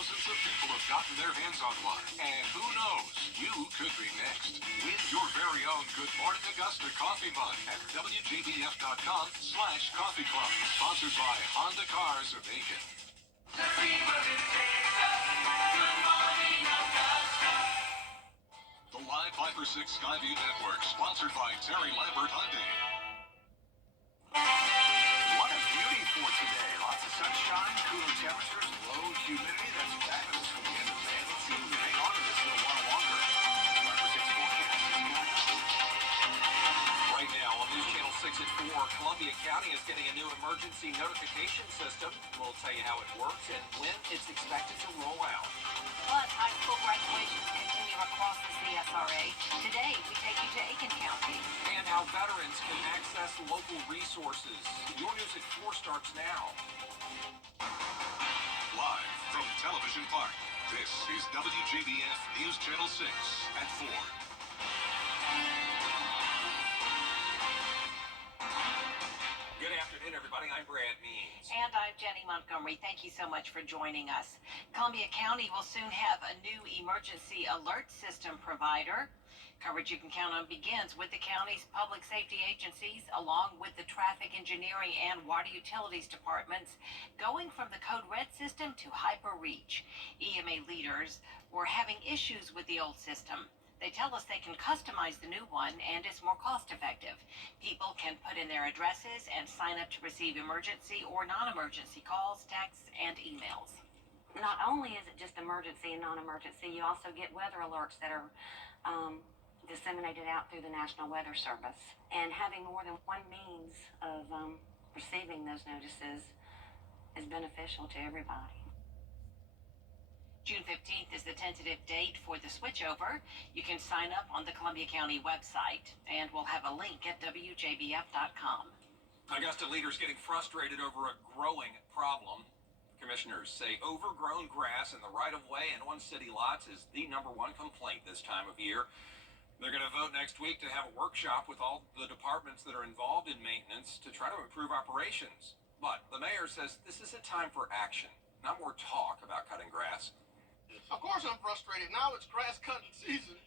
Thousands of people have gotten their hands on one. And who knows, you could be next. Win your very own Good Morning Augusta coffee mug at WJBF.com/coffee club. Sponsored by Honda Cars of Aiken. The Live 5 for 6 Skyview Network, sponsored by Terry Lambert Hyundai. What a beauty for today. Lots of sunshine, cooler temperatures, low humidity. That's fabulous for the end of the day. Let's see if we can hang on to this a little while longer. 5 for 6 forecast is coming up. Right now on News Channel 6 at 4, Columbia County is getting a new emergency notification system. We'll tell you how it works and when it's expected to roll out. Plus, high school graduations continue across the CSRA. Today, we take you to Aiken County. And how veterans can access local resources. Your News at 4 starts now. Live from Television Park, this is WJBF News Channel 6 at 4. Good afternoon, everybody. I'm Brad Means. And I'm Jenny Montgomery. Thank you so much for joining us. Columbia County will soon have a new emergency alert system provider. Coverage you can count on begins with the county's public safety agencies, along with the traffic engineering and water utilities departments, going from the Code Red system to HyperReach. EMA leaders were having issues with the old system. They tell us they can customize the new one and it's more cost effective. People can put in their addresses and sign up to receive emergency or non-emergency calls, texts, and emails. Not only is it just emergency and non-emergency, you also get weather alerts that are disseminated out through the National Weather Service. And having more than one means of receiving those notices is beneficial to everybody. June 15th is the tentative date for the switchover. You can sign up on the Columbia County website, and we'll have a link at WJBF.com. Augusta leaders getting frustrated over a growing problem. Commissioners say overgrown grass in the right-of-way and on city lots is the #1 complaint this time of year. They're going to vote next week to have a workshop with all the departments that are involved in maintenance to try to improve operations. But the mayor says this is a time for action, not more talk about cutting grass. Of course I'm frustrated. Now it's grass cutting season.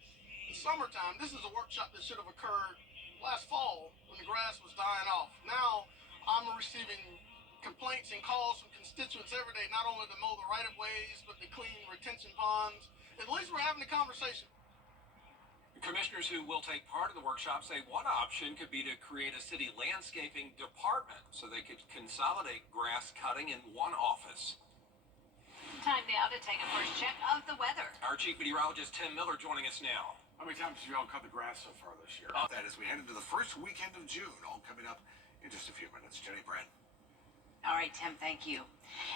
It's summertime. This is a workshop that should have occurred last fall when the grass was dying off. Now I'm receiving complaints and calls from constituents every day, not only to mow the right-of-ways, but to clean retention ponds. At least we're having a conversation. Commissioners who will take part in the workshop say one option could be to create a city landscaping department so they could consolidate grass cutting in one office. Time now to take a first check of the weather. Our chief meteorologist Tim Miller joining us now. How many times have you all cut the grass so far this year? That as we head into the first weekend of June, all coming up in just a few minutes. Jenny, Brad. All right, Tim, thank you.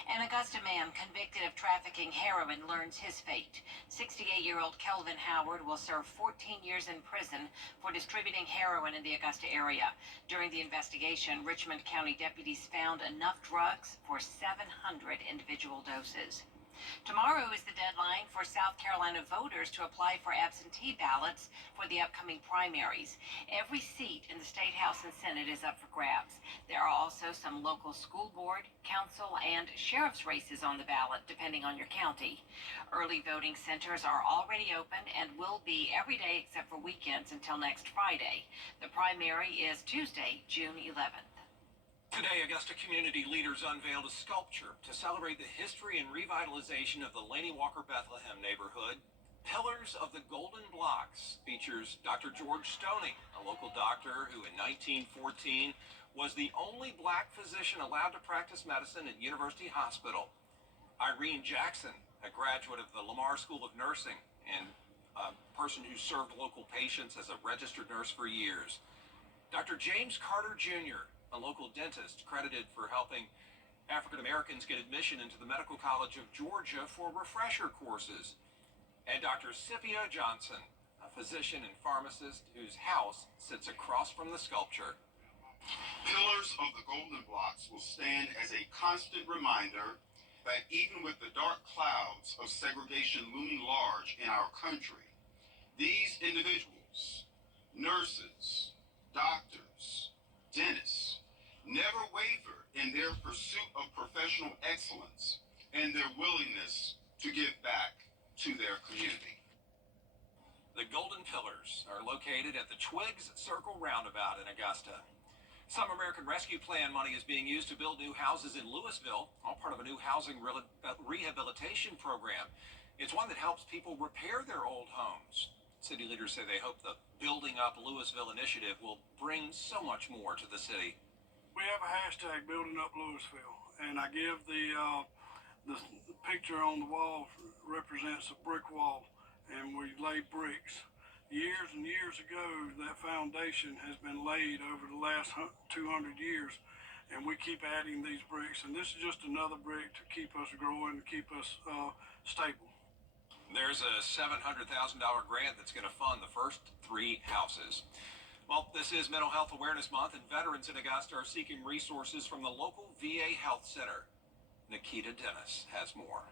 An Augusta man convicted of trafficking heroin learns his fate. 68-year-old Kelvin Howard will serve 14 years in prison for distributing heroin in the Augusta area. During the investigation, Richmond County deputies found enough drugs for 700 individual doses. Tomorrow is the deadline for South Carolina voters to apply for absentee ballots for the upcoming primaries. Every seat in the State House and Senate is up for grabs. There are also some local school board, council, and sheriff's races on the ballot, depending on your county. Early voting centers are already open and will be every day except for weekends until next Friday. The primary is Tuesday, June 11th. Today, Augusta community leaders unveiled a sculpture to celebrate the history and revitalization of the Laney Walker Bethlehem neighborhood. Pillars of the Golden Blocks features Dr. George Stoney, a local doctor who in 1914 was the only black physician allowed to practice medicine at University Hospital. Irene Jackson, a graduate of the Lamar School of Nursing and a person who served local patients as a registered nurse for years. Dr. James Carter Jr., a local dentist credited for helping African Americans get admission into the Medical College of Georgia for refresher courses. And Dr. Scipio Johnson, a physician and pharmacist whose house sits across from the sculpture. Pillars of the Golden Blocks will stand as a constant reminder that even with the dark clouds of segregation looming large in our country, these individuals, nurses, doctors, dentists, never waver in their pursuit of professional excellence and their willingness to give back to their community. The Golden Pillars are located at the Twiggs Circle Roundabout in Augusta. Some American Rescue Plan money is being used to build new houses in Louisville, all part of a new housing rehabilitation program. It's one that helps people repair their old homes. City leaders say they hope the Building Up Louisville initiative will bring so much more to the city. We have a hashtag, Building Up Louisville, and I give the picture on the wall represents a brick wall, and we lay bricks. Years and years ago, that foundation has been laid over the last 200 years, and we keep adding these bricks, and this is just another brick to keep us growing, keep us stable. There's a $700,000 grant that's going to fund the first 3 houses. Well, this is Mental Health Awareness Month, and veterans in Augusta are seeking resources from the local VA Health Center. Nikita Dennis has more.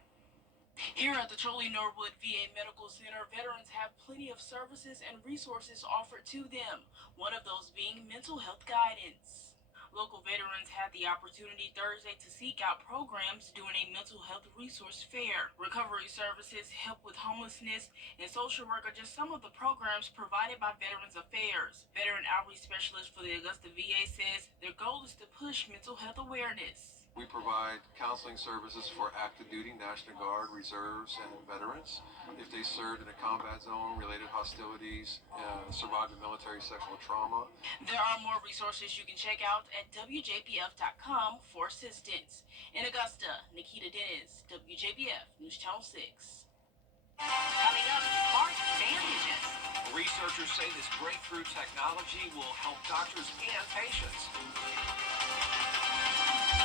Here at the Trolley Norwood VA Medical Center, veterans have plenty of services and resources offered to them, one of those being mental health guidance. Local veterans had the opportunity Thursday to seek out programs during a mental health resource fair. Recovery services, help with homelessness, and social work are just some of the programs provided by Veterans Affairs. Veteran Outreach Specialist for the Augusta VA says their goal is to push mental health awareness. We provide counseling services for active duty, National Guard, reserves, and veterans. If they served in a combat zone, related hostilities, survived a military sexual trauma. There are more resources you can check out at WJBF.com for assistance. In Augusta, Nikita Dennis, WJBF News Channel 6. Coming up, smart bandages. Researchers say this breakthrough technology will help doctors and patients.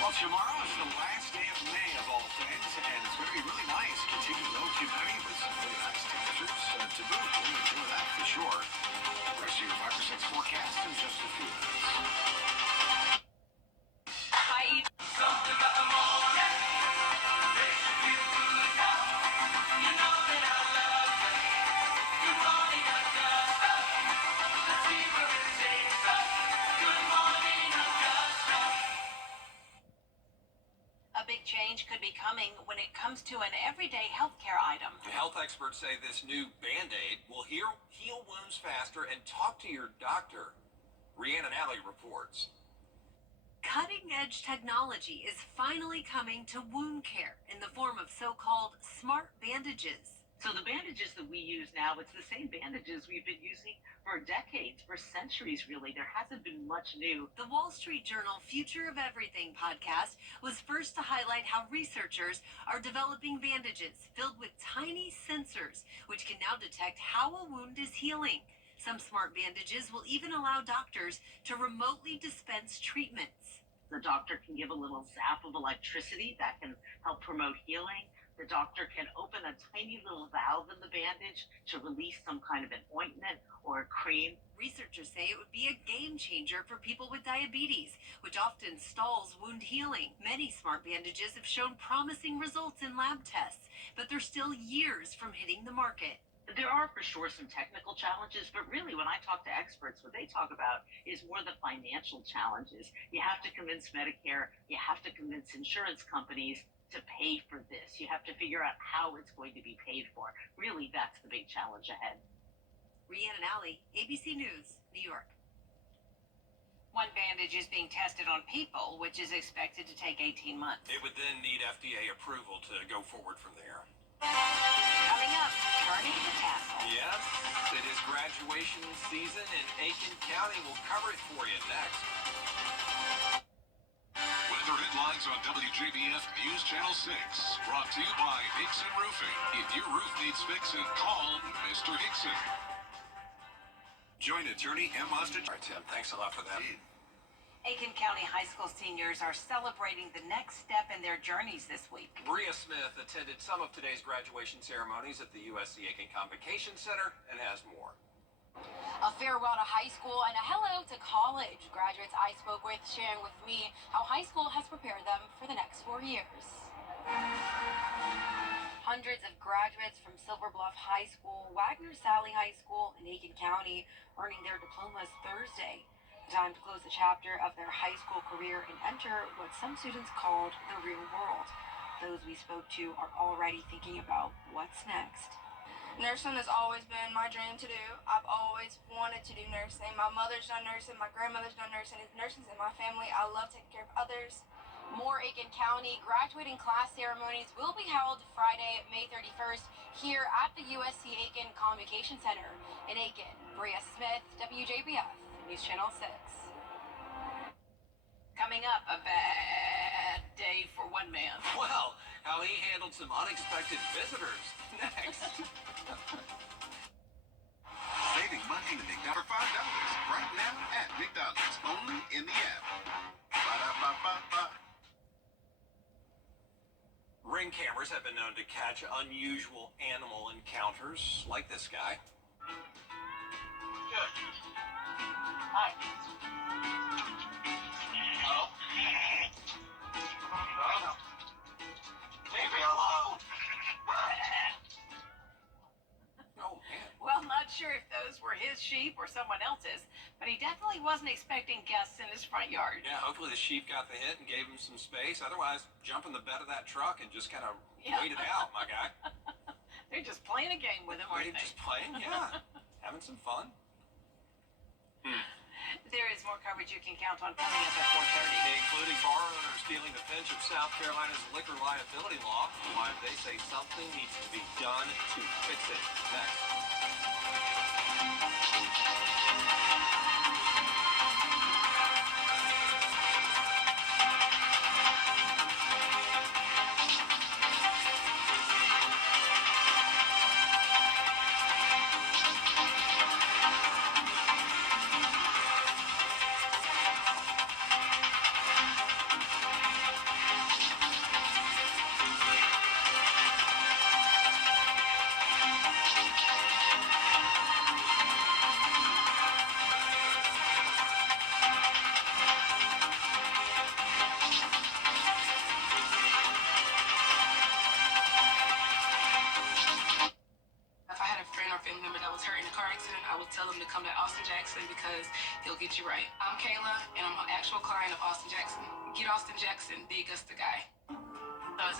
Well, tomorrow is the last day of May of all things, and it's going to be really nice. Continued low humidity with some really nice temperatures to boot. We'll enjoy that for sure. The rest of your 5 or 6 forecast in just a few minutes. Hi. Something about the morning makes you feel good now. You know that I love you. Good morning, Augusta. Let's see where it takes us. Good morning, Augusta. A big change could be coming when it comes to an everyday healthcare item. Health experts say this new Band-Aid will heal wounds faster and talk to your doctor. Rhiannon Alley reports. Cutting-edge technology is finally coming to wound care in the form of so-called smart bandages. So the bandages that we use now, it's the same bandages we've been using for decades, for centuries really. There hasn't been much new. The Wall Street Journal Future of Everything podcast was first to highlight how researchers are developing bandages filled with tiny sensors, which can now detect how a wound is healing. Some smart bandages will even allow doctors to remotely dispense treatments. The doctor can give a little zap of electricity that can help promote healing. The doctor can open a tiny little valve in the bandage to release some kind of an ointment or a cream. Researchers say it would be a game changer for people with diabetes, which often stalls wound healing. Many smart bandages have shown promising results in lab tests, but they're still years from hitting the market. There are for sure some technical challenges, but really when I talk to experts, what they talk about is more the financial challenges. You have to convince Medicare, you have to convince insurance companies to pay for this. You have to figure out how it's going to be paid for. Really, that's the big challenge ahead. Rhiannon Alley, ABC News, New York. One bandage is being tested on people, which is expected to take 18 months. It would then need FDA approval to go forward from there. Coming up, turning the tassel. Yes, it is graduation season in Aiken County. We'll cover it for you next. Weather headlines on WJBF News Channel 6. Brought to you by Hickson Roofing. If your roof needs fixing, call Mr. Hickson. Join attorney M. Mustard. All right, Tim, thanks a lot for that. Aiken County High School seniors are celebrating the next step in their journeys this week. Bria Smith attended some of today's graduation ceremonies at the USC Aiken Convocation Center and has more. A farewell to high school and a hello to college. Graduates I spoke with sharing with me how high school has prepared them for the next 4 years. Hundreds of graduates from Silver Bluff High School, Wagner Sally High School, and Aiken County earning their diplomas Thursday. Time to close the chapter of their high school career and enter what some students called the real world. Those we spoke to are already thinking about what's next. Nursing has always been my dream to do. I've always wanted to do nursing. My mother's done nursing, my grandmother's done nursing. Nursing's in my family. I love taking care of others. More Aiken County graduating class ceremonies will be held Friday, May 31st here at the USC Aiken Convocation Center. In Aiken, Bria Smith, WJBF, News Channel 6. Coming up, a bad day for one man. Well, how he handled some unexpected visitors. Next. Saving money in McDonald's for $5 right now at McDonald's, only in the app. Ba-da-ba-ba-ba. Ring cameras have been known to catch unusual animal encounters, like this guy. Good. Hi. Hello? Hello? Leave me alone! Oh, man. Well, not sure if those were his sheep or someone else's, but he definitely wasn't expecting guests in his front yard. Yeah, hopefully the sheep got the hit and gave him some space. Otherwise, jump in the bed of that truck and just kind of wait it out, my guy. They're just playing a game with him, aren't They're they? just playing, yeah. Having some fun. There is more coverage you can count on coming up at 4:30. Including bar owners feeling the pinch of South Carolina's liquor liability law. Why they say something needs to be done to fix it. Next. If I had a friend or family member that was hurt in a car accident, I would tell them to come to Austin Jackson because he'll get you right. I'm Kayla, and I'm an actual client of Austin Jackson. Get Austin Jackson, the Augusta guy. So it's a